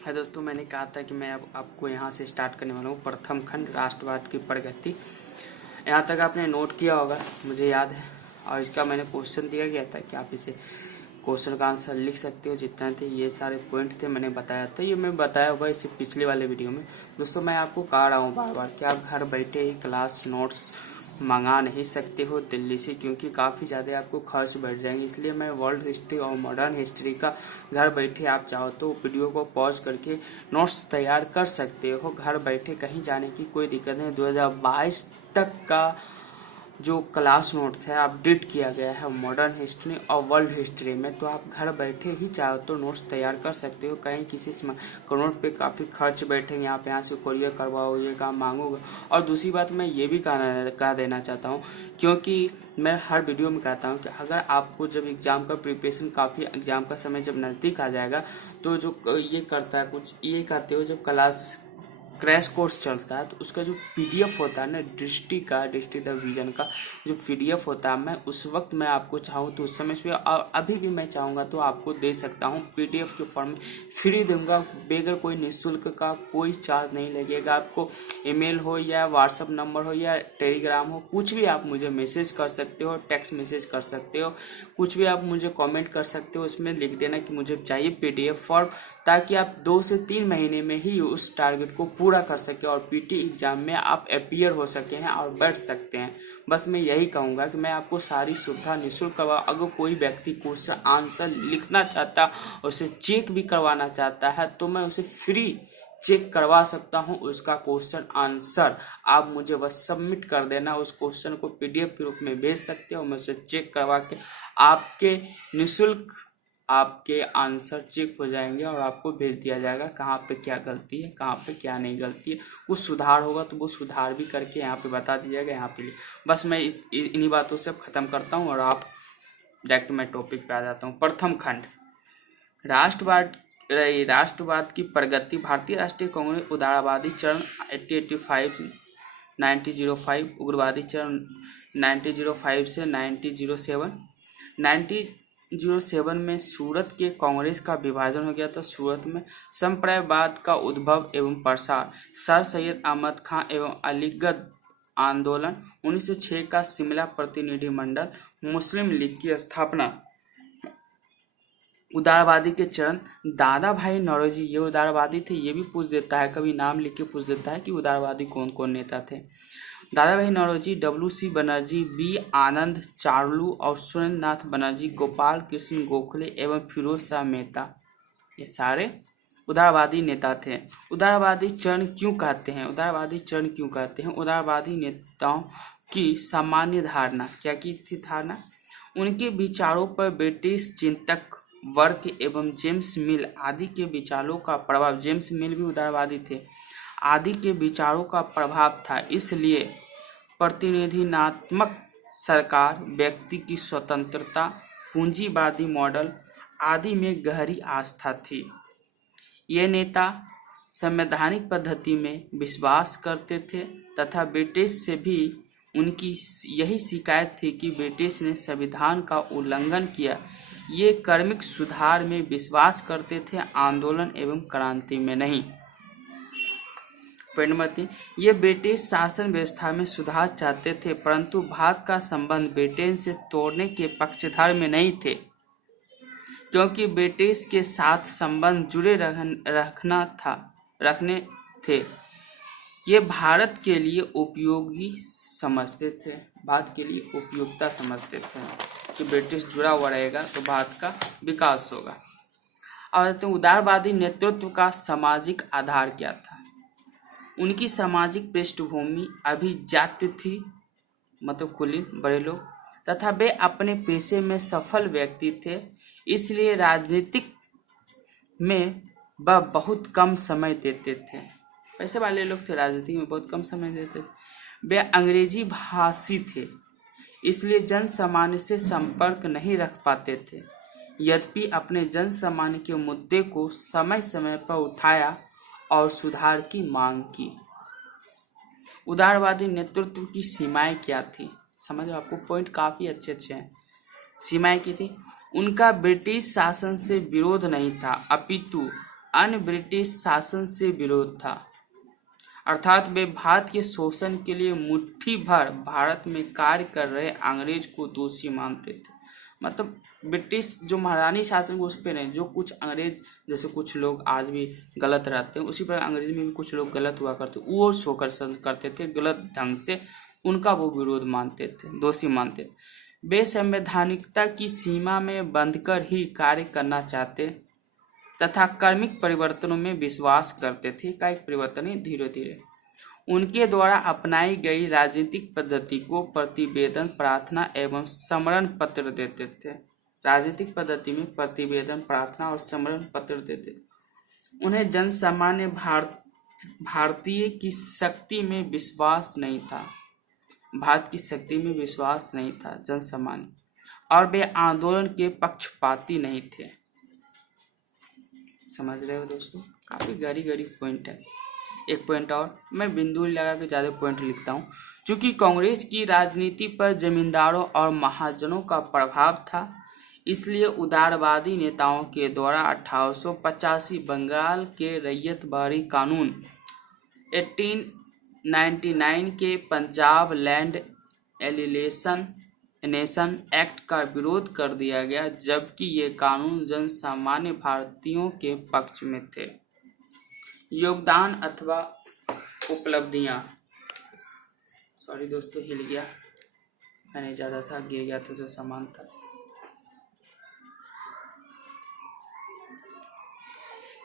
है दोस्तों, मैंने कहा था कि मैं अब आपको यहाँ से स्टार्ट करने वाला हूँ प्रथम खंड राष्ट्रवाद की प्रगति। यहाँ तक आपने नोट किया होगा, मुझे याद है, और इसका मैंने क्वेश्चन दिया गया था कि आप इसे क्वेश्चन का आंसर लिख सकते हो। जितना थे ये सारे पॉइंट थे, मैंने बताया था, ये मैं बताया होगा इससे पिछले वाले वीडियो में। दोस्तों मैं आपको कह रहा हूँ बार बार कि आप घर बैठे ही क्लास नोट्स मंगा नहीं सकते हो दिल्ली से, क्योंकि काफ़ी ज़्यादा आपको खर्च बढ़ जाएंगे। इसलिए मैं वर्ल्ड हिस्ट्री और मॉडर्न हिस्ट्री का घर बैठे आप चाहो तो वीडियो को पॉज करके नोट्स तैयार कर सकते हो। घर बैठे कहीं जाने की कोई दिक्कत नहीं। 2022 तक का जो क्लास नोट्स है अपडेट किया गया है मॉडर्न हिस्ट्री और वर्ल्ड हिस्ट्री में, तो आप घर बैठे ही चाहो तो नोट्स तैयार कर सकते हो। कहीं किसी नोट पे काफ़ी खर्च बैठेंगे, आप यहाँ से कोरियर करवाओ, ये काम मांगोगे। और दूसरी बात मैं ये भी कह देना चाहता हूँ, क्योंकि मैं हर वीडियो में कहता हूँ कि अगर आपको जब एग्जाम का प्रिपरेशन, काफ़ी एग्जाम का समय जब नज़दीक आ जाएगा, तो जो ये करता है कुछ ये कहते हो, जब क्लास क्रैश कोर्स चलता है तो उसका जो पीडीएफ होता है ना, डिस्ट्रिक्ट द विजन का जो पीडीएफ होता है, मैं उस वक्त मैं आपको चाहूँ तो उस समय पे और अभी भी मैं चाहूँगा तो आपको दे सकता हूँ। पीडीएफ के फॉर्म में फ्री दूंगा, बगैर कोई निःशुल्क का, कोई चार्ज नहीं लगेगा। आपको ईमेल हो या व्हाट्सअप नंबर हो या टेलीग्राम हो, कुछ भी आप मुझे मैसेज कर सकते हो, टेक्स्ट मैसेज कर सकते हो, कुछ भी आप मुझे कमेंट कर सकते हो। उसमें लिख देना कि मुझे चाहिए पीडीएफ फॉर्म, ताकि आप 2 से 3 महीने में ही उस टारगेट को पूरा कर सके और पीटी एग्जाम में आप अपीयर हो सके हैं और बैठ सकते हैं। बस मैं यही कहूँगा कि मैं आपको सारी सुविधा निःशुल्क करवा। अगर कोई व्यक्ति क्वेश्चन आंसर लिखना चाहता, उसे चेक भी करवाना चाहता है, तो मैं उसे फ्री चेक करवा सकता हूं उसका क्वेश्चन आंसर। आप मुझे बस सबमिट कर देना, उस क्वेश्चन को पीडीएफ के रूप में भेज सकते हो। मैं उसे चेक करवा के आपके निःशुल्क आपके आंसर चेक हो जाएंगे और आपको भेज दिया जाएगा कहाँ पे क्या गलती है, कहाँ पे क्या नहीं गलती है। कुछ सुधार होगा तो वो सुधार भी करके यहाँ पे बता दीजिएगा। यहाँ पे बस मैं इन्हीं बातों से खत्म करता हूँ और आप डायरेक्ट मैं टॉपिक पे आ जाता हूँ। प्रथम खंड राष्ट्रवाद की प्रगति। भारतीय राष्ट्रीय कांग्रेस उदारवादी चरण 1885 1905, उग्रवादी चरण 1905 से 1907। 1907 में सूरत के कांग्रेस का विभाजन हो गया था। सूरत में संप्रदायवाद का उद्भव एवं प्रसार, सर सैयद अहमद खां एवं अलीगढ़ आंदोलन, 1906 का शिमला प्रतिनिधिमंडल, मुस्लिम लीग की स्थापना, उदारवादी के चरण। दादा भाई नौरोजी ये उदारवादी थे। ये भी पूछ देता है, कभी नाम लिख के पूछ देता है कि उदारवादी कौन कौन नेता थे। दादा भाई नौरोजी, WC बनर्जी, B आनंद, चार्लू और सुरेंद्र नाथ बनर्जी, गोपाल कृष्ण गोखले एवं फिरोज शाह मेहता, ये सारे उदारवादी नेता थे। उदारवादी चरण क्यों कहते हैं? उदारवादी चरण क्यों कहते हैं? उदारवादी नेताओं की सामान्य धारणा क्या की थी? धारणा उनके विचारों पर ब्रिटिश चिंतक वर्ग एवं जेम्स मिल आदि के विचारों का प्रभाव, जेम्स मिल भी उदारवादी थे, आदि के विचारों का प्रभाव था। इसलिए प्रतिनिधित्वात्मक सरकार, व्यक्ति की स्वतंत्रता, पूंजीवादी मॉडल आदि में गहरी आस्था थी। ये नेता संवैधानिक पद्धति में विश्वास करते थे तथा ब्रिटिश से भी उनकी यही शिकायत थी कि ब्रिटिश ने संविधान का उल्लंघन किया। ये कर्मिक सुधार में विश्वास करते थे, आंदोलन एवं क्रांति में नहीं। पॉइंट नंबर 3, ये ब्रिटिश शासन व्यवस्था में सुधार चाहते थे, परंतु भारत का संबंध ब्रिटेन से तोड़ने के पक्षधर में नहीं थे, क्योंकि ब्रिटिश के साथ संबंध जुड़े रखने थे। ये भारत के लिए उपयोगी समझते थे, भारत के लिए उपयोगिता समझते थे कि ब्रिटिश जुड़ा हुआ रहेगा तो भारत का विकास होगा। और तो उदारवादी नेतृत्व का सामाजिक आधार क्या था? उनकी सामाजिक पृष्ठभूमि अभिजात्य थी, मतलब कुलीन बड़े लोग, तथा वे अपने पेशे में सफल व्यक्ति थे, इसलिए राजनीतिक में वह बहुत कम समय देते थे। पैसे वाले लोग थे, राजनीति में बहुत कम समय देते थे। वे अंग्रेजी भाषी थे, इसलिए जन सामान्य से संपर्क नहीं रख पाते थे, यद्यपि अपने जन सामान्य के मुद्दे को समय समय पर उठाया और सुधार की मांग की। उदारवादी नेतृत्व की सीमाएं क्या थी? समझो, आपको पॉइंट काफी अच्छे हैं। सीमाएं की थी, उनका ब्रिटिश शासन से विरोध नहीं था, अपितु अन्य ब्रिटिश शासन से विरोध था, अर्थात वे भारत के शोषण के लिए मुट्ठी भर भारत में कार्य कर रहे अंग्रेज को दोषी मानते थे। मतलब ब्रिटिश जो महारानी शासन को उस पर नहीं, जो कुछ अंग्रेज जैसे कुछ लोग आज भी गलत रहते हैं, उसी पर अंग्रेज में भी कुछ लोग गलत हुआ करते, वो शोषण करते थे गलत ढंग से, उनका वो विरोध मानते थे, दोषी मानते थे। वे संवैधानिकता की सीमा में बंधकर ही कार्य करना चाहते तथा कर्मिक परिवर्तनों में विश्वास करते थे। कायिक परिवर्तन ही धीरे धीरे उनके द्वारा अपनाई गई राजनीतिक पद्धति को प्रतिवेदन, प्रार्थना एवं समरण पत्र देते थे। राजनीतिक पद्धति में प्रतिवेदन, प्रार्थना और समरण पत्र देते थे। उन्हें जनसामान्य भारतीय की शक्ति में विश्वास नहीं था, भारत की शक्ति में विश्वास नहीं था जनसामान्य, और वे आंदोलन के पक्षपाती नहीं थे। समझ रहे हो दोस्तों, काफी गहरी गहरी पॉइंट है। एक पॉइंट और, मैं बिंदु लगा के ज़्यादा पॉइंट लिखता हूँ। क्योंकि कांग्रेस की राजनीति पर जमींदारों और महाजनों का प्रभाव था, इसलिए उदारवादी नेताओं के द्वारा 1885 बंगाल के रैयतवाड़ी कानून, 1899 के पंजाब लैंड एलिनेशन एक्ट का विरोध कर दिया गया, जबकि ये कानून जनसामान्य भारतीयों के पक्ष में थे। योगदान अथवा उपलब्धियां, सॉरी दोस्तों हिल गया, मैंने ज़्यादा था, गिर गया था जो सामान था।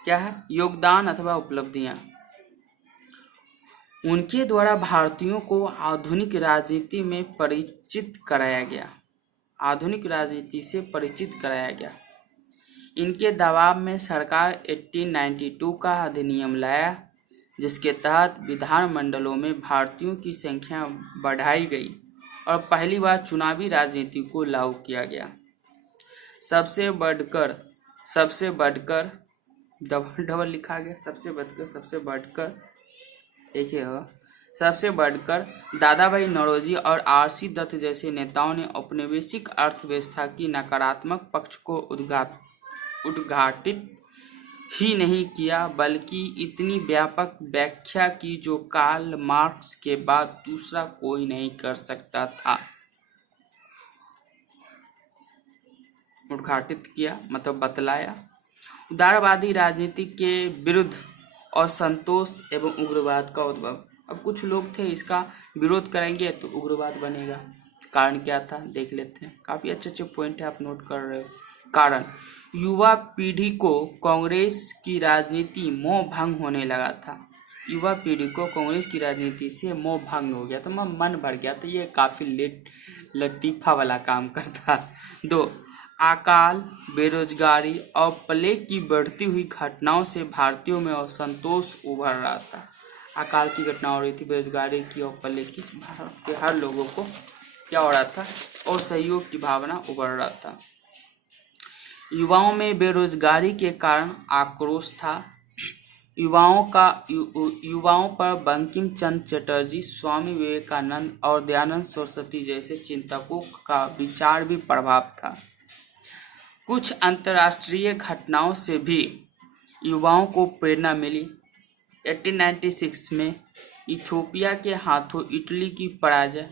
क्या है? योगदान अथवा उपलब्धियां। उनके द्वारा भारतीयों को आधुनिक राजनीति में परिचित कराया गया, आधुनिक राजनीति से परिचित कराया गया। इनके दबाव में सरकार 1892 का अधिनियम लाया, जिसके तहत विधानमंडलों में भारतीयों की संख्या बढ़ाई गई और पहली बार चुनावी राजनीति को लागू किया गया। सबसे बढ़कर डबल लिखा गया, सबसे बढ़कर देखिए हो, सबसे बढ़कर दादा भाई नौरोजी और आरसी दत्त जैसे नेताओं ने औपनिवेशिक अर्थव्यवस्था की नकारात्मक पक्ष को उद्घाटित ही नहीं किया, बल्कि इतनी व्यापक व्याख्या की जो कार्ल मार्क्स के बाद दूसरा कोई नहीं कर सकता था। उद्घाटित किया मतलब बतलाया। उदारवादी राजनीति के विरुद्ध असंतोष एवं उग्रवाद का उद्भव। अब कुछ लोग थे इसका विरोध करेंगे तो उग्रवाद बनेगा। कारण क्या था देख लेते हैं, काफी अच्छे पॉइंट है, आप नोट कर रहे हो। कारण, युवा पीढ़ी को कांग्रेस की राजनीति मोह भंग होने लगा था। युवा पीढ़ी को कांग्रेस की राजनीति से मोह भंग हो गया, तो मन भर गया, तो ये काफी लतीफा वाला काम करता। 2, अकाल, बेरोजगारी और प्लेग की बढ़ती हुई घटनाओं से भारतीयों में असंतोष उभर रहा था। अकाल की घटना हो रही थी, बेरोजगारी की और प्लेग की, भारत के हर लोगों को क्या हो रहा था, और सहयोग की भावना उभर रहा था। युवाओं में बेरोजगारी के कारण आक्रोश था। युवाओं पर बंकिम चंद्र चटर्जी, स्वामी विवेकानंद और दयानंद सरस्वती जैसे चिंतकों का विचार भी प्रभाव था। कुछ अंतर्राष्ट्रीय घटनाओं से भी युवाओं को प्रेरणा मिली। 1896 में इथियोपिया के हाथों इटली की पराजय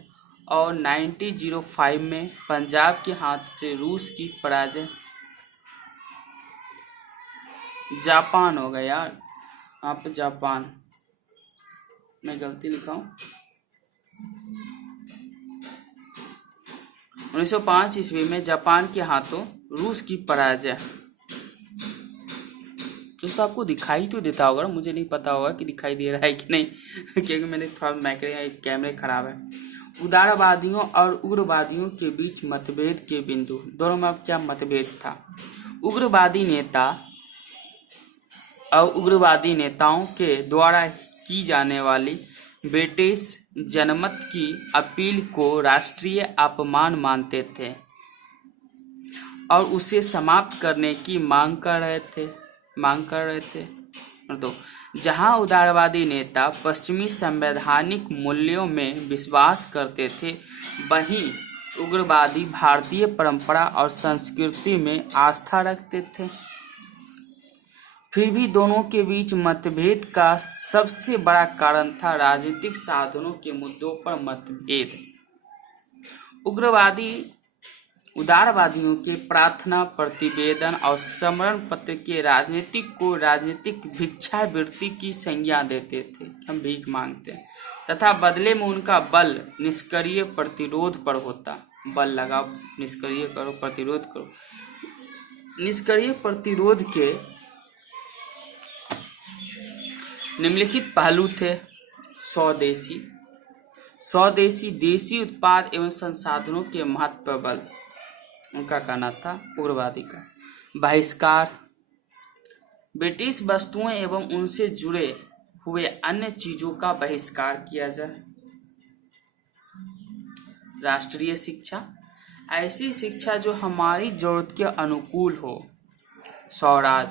और 1905 में पंजाब के हाथ से रूस की पराजय। जापान हो गया यार, यहाँ पे जापान, मैं गलती लिखा हूँ। 1905 ईस्वी में जापान के हाथों रूस की पराजय। दोस्तों आपको दिखाई तो देता होगा, मुझे नहीं पता होगा कि दिखाई दे रहा है कि नहीं क्योंकि मैंने थोड़ा कैमरे खराब है। उदारवादियों और उग्रवादियों के बीच मतभेद के बिंदु, दोनों में क्या मतभेद था। उग्रवादी नेताओं के द्वारा की जाने वाली ब्रिटिश जनमत की अपील को राष्ट्रीय अपमान मानते थे और उसे समाप्त करने की मांग कर रहे थे। तो जहां उदारवादी नेता पश्चिमी संवैधानिक मूल्यों में विश्वास करते थे, वहीं उग्रवादी भारतीय परंपरा और संस्कृति में आस्था रखते थे। फिर भी दोनों के बीच मतभेद का सबसे बड़ा कारण था राजनीतिक साधनों के मुद्दों पर मतभेद। उदारवादियों के प्रार्थना प्रतिवेदन और समरण पत्र के राजनीतिक को राजनीतिक भिक्षावृत्ति की संज्ञा देते थे, हम भीख मांगते हैं, तथा बदले में उनका बल निष्क्रिय प्रतिरोध पर होता। बल लगाओ, निष्क्रिय करो, प्रतिरोध करो। निष्क्रिय प्रतिरोध के निम्नलिखित पहलू थे। स्वदेशी देशी उत्पाद एवं संसाधनों के महत्व पर बल, उनका कहना था उग्रवादी का। बहिष्कार, ब्रिटिश वस्तुओं एवं उनसे जुड़े हुए अन्य चीजों का बहिष्कार किया जाए। राष्ट्रीय शिक्षा, ऐसी शिक्षा जो हमारी जरूरत के अनुकूल हो। स्वराज,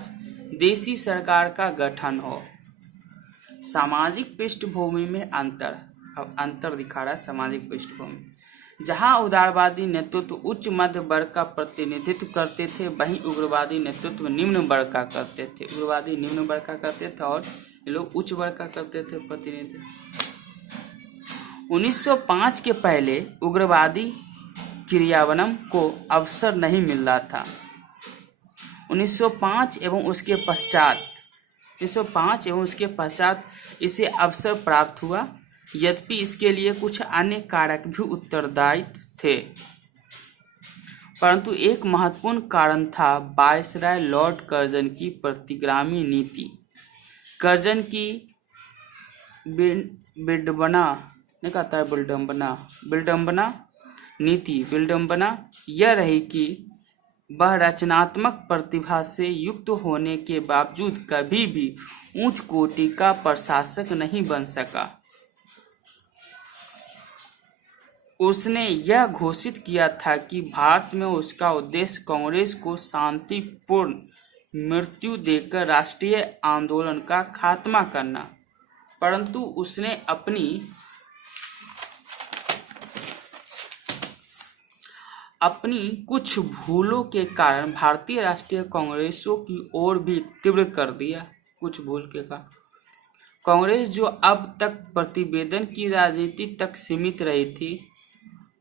देशी सरकार का गठन हो। सामाजिक पृष्ठभूमि में अंतर, अब अंतर दिखा रहा है सामाजिक पृष्ठभूमि। जहां उदारवादी नेतृत्व उच्च मध्य वर्ग का प्रतिनिधित्व करते थे, वहीं उग्रवादी नेतृत्व निम्न वर्ग का करते थे। उग्रवादी निम्न वर्ग का करते थे और ये लोग उच्च वर्ग का करते थे प्रतिनिधित्व। 1905 के पहले उग्रवादी क्रियान्वयन को अवसर नहीं मिल रहा था। 1905 एवं उसके पश्चात इसे अवसर प्राप्त हुआ, यद्यपि इसके लिए कुछ अन्य कारक भी उत्तरदायी थे। परंतु एक महत्वपूर्ण कारण था वायसराय लॉर्ड कर्जन की प्रतिगामी नीति। कर्जन की विडंबना यह रही कि वह रचनात्मक प्रतिभा से युक्त होने के बावजूद कभी भी उच्च कोटि का प्रशासक नहीं बन सका। उसने यह घोषित किया था कि भारत में उसका उद्देश्य कांग्रेस को शांतिपूर्ण मृत्यु देकर राष्ट्रीय आंदोलन का खात्मा करना, परंतु उसने अपनी कुछ भूलों के कारण भारतीय राष्ट्रीय कांग्रेसों की ओर भी तीव्र कर दिया। कुछ भूल के कारण कांग्रेस, जो अब तक प्रतिवेदन की राजनीति तक सीमित रही थी,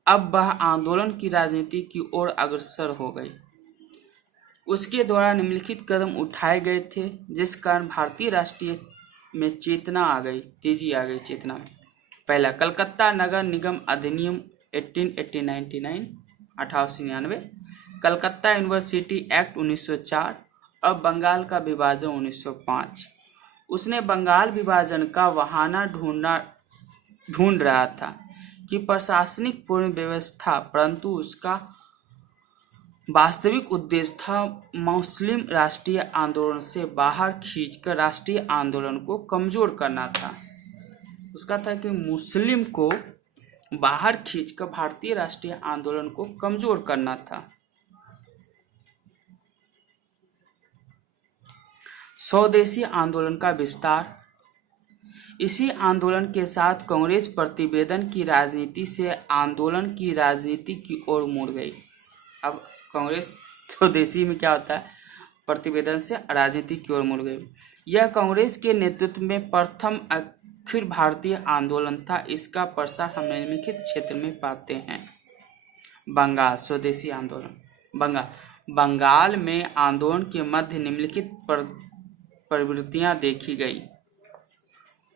अब वह आंदोलन की राजनीति की ओर अग्रसर हो गई। उसके द्वारा निम्नलिखित कदम उठाए गए थे, जिस कारण भारतीय राष्ट्रीय में चेतना आ गई, तेजी आ गई चेतना में। पहला, कलकत्ता नगर निगम अधिनियम 1899, कलकत्ता यूनिवर्सिटी एक्ट 1904 और बंगाल का विभाजन 1905। उसने बंगाल विभाजन का बहाना ढूंढ रहा था कि प्रशासनिक पूर्ण व्यवस्था, परंतु उसका वास्तविक उद्देश्य था मुस्लिम राष्ट्रीय आंदोलन से बाहर खींचकर राष्ट्रीय आंदोलन को कमजोर करना था। उसका था कि मुस्लिम को बाहर खींचकर भारतीय राष्ट्रीय आंदोलन को कमजोर करना था। स्वदेशी आंदोलन का विस्तार, इसी आंदोलन के साथ कांग्रेस प्रतिवेदन की राजनीति से आंदोलन की राजनीति की ओर मुड़ गई। अब कांग्रेस स्वदेशी में क्या होता है, प्रतिवेदन से राजनीति की ओर मुड़ गई। यह कांग्रेस के नेतृत्व में प्रथम अखिल भारतीय आंदोलन था। इसका प्रसार हम निम्नलिखित क्षेत्र में पाते हैं। बंगाल, स्वदेशी आंदोलन। बंगाल में आंदोलन के मध्य निम्नलिखित प्रवृत्तियां देखी गई।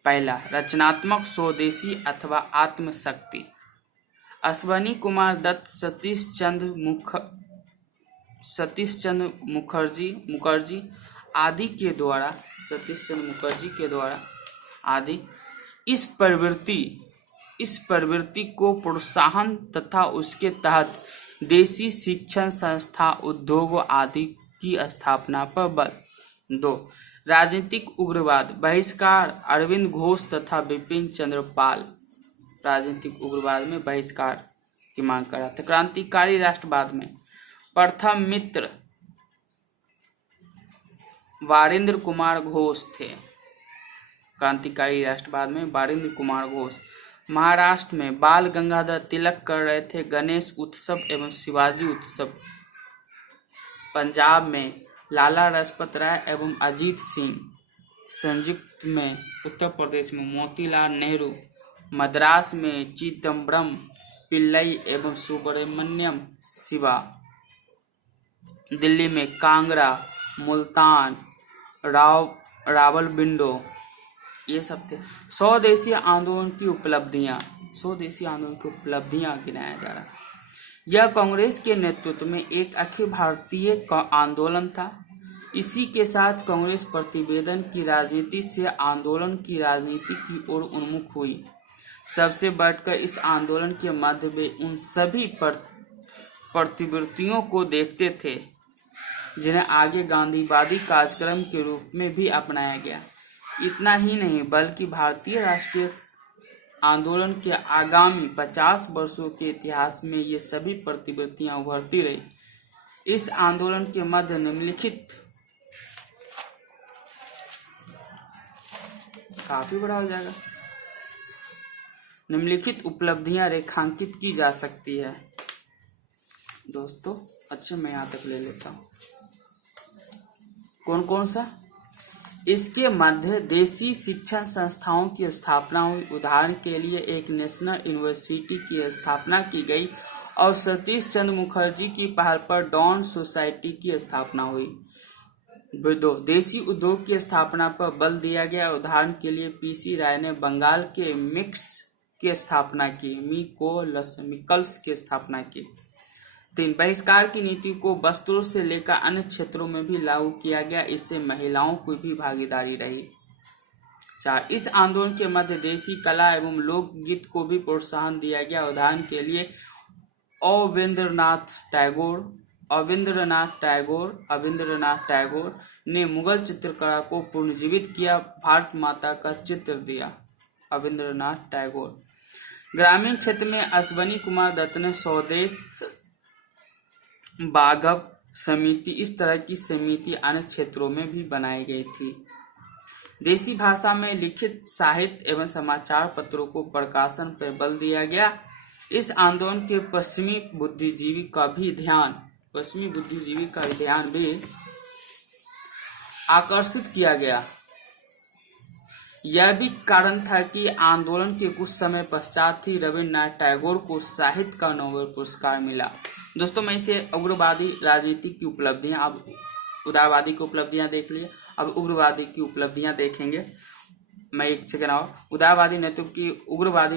पहला, रचनात्मक स्वदेशी अथवा आत्मशक्ति। अश्वनी कुमार दत्त, सतीश चंद्र मुखर्जी आदि के द्वारा आदि इस प्रवृत्ति को प्रोत्साहन तथा उसके तहत देशी शिक्षण संस्था, उद्योग आदि की स्थापना पर बल। 2, राजनीतिक उग्रवाद, बहिष्कार, अरविंद घोष तथा बिपिन चंद्र पाल राजनीतिक उग्रवाद में बहिष्कार की मांग कर रहा था। क्रांतिकारी राष्ट्रवाद में प्रथम मित्र वारिंद्र कुमार घोष थे। क्रांतिकारी राष्ट्रवाद में वारिंद्र कुमार घोष। महाराष्ट्र में बाल गंगाधर तिलक कर रहे थे गणेश उत्सव एवं शिवाजी उत्सव। पंजाब में लाला लाजपत राय एवं अजीत सिंह संयुक्त में उत्तर प्रदेश में मोतीलाल नेहरू, मद्रास में चिदम्बरम पिल्लई एवं सुब्रमण्यम शिवा, दिल्ली में कांगड़ा, मुल्तान, रावलपिंडी, ये सब थे। स्वदेशी आंदोलन की उपलब्धियां गिनाया जा रहा है। यह कांग्रेस के नेतृत्व में एक अखिल भारतीय आंदोलन था। इसी के साथ कांग्रेस प्रतिवेदन की राजनीति से आंदोलन की राजनीति की ओर उन्मुख हुई। सबसे बढ़कर इस आंदोलन के मध्य में उन सभी प्रतिवृत्तियों को देखते थे जिन्हें आगे गांधीवादी कार्यक्रम के रूप में भी अपनाया गया। इतना ही नहीं बल्कि भारतीय राष्ट्रीय आंदोलन के आगामी 50 वर्षों के इतिहास में ये सभी प्रतिवृत्तियां उभरती रही। इस आंदोलन के मध्य निम्नलिखित काफी बड़ा हो जाएगा, निम्नलिखित उपलब्धियां रेखांकित की जा सकती है दोस्तों। अच्छा, मैं यहाँ तक ले लेता हूँ। कौन कौन सा? इसके मध्य देशी शिक्षण संस्थाओं की स्थापना हुई। उदाहरण के लिए एक नेशनल यूनिवर्सिटी की स्थापना की गई और सतीश चंद्र मुखर्जी की पहल पर डॉन सोसाइटी की स्थापना हुई। देशी उद्योग की स्थापना पर बल दिया गया। उदाहरण के लिए पीसी राय ने बंगाल के मिक्स की स्थापना की, मिकल्स की स्थापना की। 3. बहिष्कार की नीति को वस्त्रों से लेकर अन्य क्षेत्रों में भी लागू किया गया। इससे महिलाओं को भी भागीदारी रही। 4. इस आंदोलन के मध्य देशी कला एवं लोकगीत को भी प्रोत्साहन दिया गया। उदाहरण के लिए अविंद्रनाथ टैगोर ने मुगल चित्रकला को पुनर्जीवित किया, भारत माता का चित्र दिया। अविंद्रनाथ टैगोर। ग्रामीण क्षेत्र में अश्वनी कुमार दत्त ने स्वदेश बाघव समिति, इस तरह की समिति अन्य क्षेत्रों में भी बनाई गई थी। देसी भाषा में लिखित साहित्य एवं समाचार पत्रों को प्रकाशन पर बल दिया गया। इस आंदोलन के पश्चिमी बुद्धिजीवी का ध्यान भी आकर्षित किया गया। यह भी कारण था कि आंदोलन के कुछ समय पश्चात ही रविन्द्रनाथ टैगोर को साहित्य का नोबेल पुरस्कार मिला। दोस्तों, मैं इसे उग्रवादी राजनीति की उपलब्धियां, अब उदारवादी की उपलब्धियां देख लिए, अब उग्रवादी की उपलब्धियां देखेंगे। मैं एक सेकंड और। उग्रवादी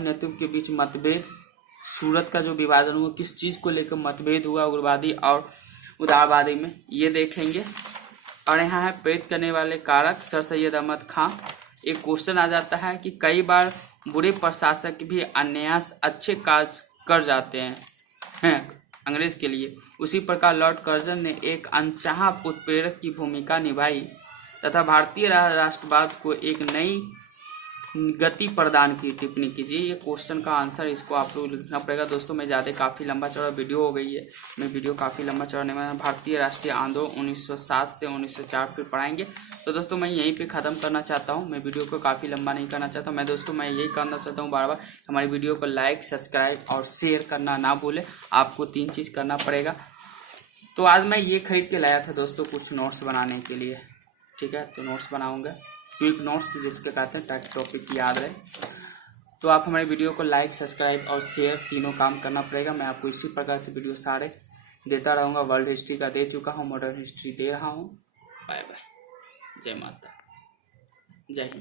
नेतृत्व के बीच मतभेद, सूरत का जो विभाजन हुआ, किस चीज को लेकर मतभेद हुआ उग्रवादी और उदारवादी में, ये देखेंगे। और यहाँ है प्रेरित करने वाले कारक, सर सैयद अहमद खां। एक क्वेश्चन आ जाता है कि कई बार बुरे प्रशासक भी अन्यास अच्छे कार्य कर जाते हैं अंग्रेज के लिए। उसी प्रकार लॉर्ड कर्जन ने एक अनचाहा उत्प्रेरक की भूमिका निभाई तथा भारतीय राष्ट्रवाद को एक नई गति प्रदान की। टिप्पणी कीजिए। ये क्वेश्चन का आंसर इसको आप लोग लिखना पड़ेगा। दोस्तों, मैं ज़्यादा काफ़ी लंबा चौड़ा वीडियो हो गई है, मैं वीडियो काफ़ी लंबा चौड़ा नहीं, भारतीय राष्ट्रीय आंदोलन 1907 से 1904 फिर पढ़ाएंगे। तो दोस्तों, मैं यहीं पे ख़त्म करना चाहता हूँ। मैं वीडियो को काफ़ी लंबा नहीं करना चाहता। मैं यही करना चाहता हूँ बार बार, हमारी वीडियो को लाइक, सब्सक्राइब और शेयर करना ना भूलें। आपको 3 चीज़ करना पड़ेगा। तो आज मैं ये खरीद के लाया था दोस्तों, कुछ नोट्स बनाने के लिए। ठीक है, तो नोट्स बनाऊँगा, क्विक नोट्स जिसके कहते हैं, ताकि टॉपिक याद रहे। तो आप हमारे वीडियो को लाइक, सब्सक्राइब और शेयर तीनों काम करना पड़ेगा। मैं आपको इसी प्रकार से वीडियो सारे देता रहूँगा। वर्ल्ड हिस्ट्री का दे चुका हूँ, मॉडर्न हिस्ट्री दे रहा हूँ। बाय बाय, जय माता, जय हिंद।